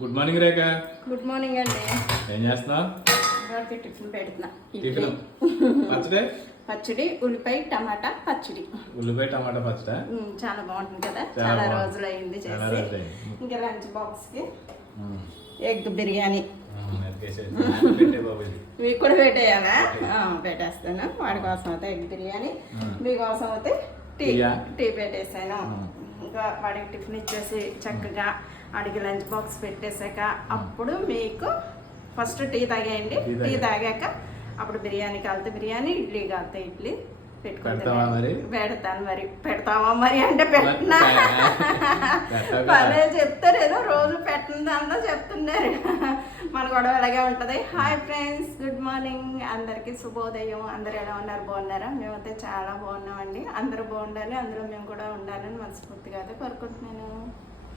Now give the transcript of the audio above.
Good morning రేఖ. Good morning అండి. ఏం చేస్తున్నావు? టిఫిన్ పెడుతున్నా. టిఫిన్ పచ్చడి. పచ్చడి ఉల్లిపాయ టమాటా పచ్చడి. ఉల్లిపాయ టమాటా పచ్చడి చాలా బాగుంటుంది కదా. చాలా రోజులు అయింది చేసి. ఇంకా లంచ్ బాక్స్ కి ఎగ్ బిర్యానీ మీకు కూడా పెట్టేయాలా? పెట్టేస్తాను. వాడి కోసం అయితే ఎగ్ బిర్యానీ, మీకోసం అయితే టీ పెట్టేసాను. ఇంకా వాడికి టిఫిన్ ఇచ్చేసి చక్కగా వాడికి లంచ్ బాక్స్ పెట్టేశాక అప్పుడు మీకు ఫస్ట్ టీ తాగేయండి. టీ తాగాక అప్పుడు బిర్యానీ కాలితే బిర్యానీ, ఇడ్లీ కాలితే ఇడ్లీ పెడతాను. మరి పెడతావా మరి అంటే పెట్టినా పదే చెప్తారు. ఏదో రోజు పెట్టిందంతా చెప్తున్నారు. మన గొడవ అలాగే ఉంటుంది. హాయ్ ఫ్రెండ్స్, గుడ్ మార్నింగ్ అందరికీ, శుభోదయం. అందరు ఎలా ఉన్నారు? బాగున్నారా? మేమైతే చాలా బాగున్నామండి. అందరూ బాగుండాలి, అందులో మేము కూడా ఉండాలని మనస్ఫూర్తిగా అయితే కోరుకుంటున్నాను.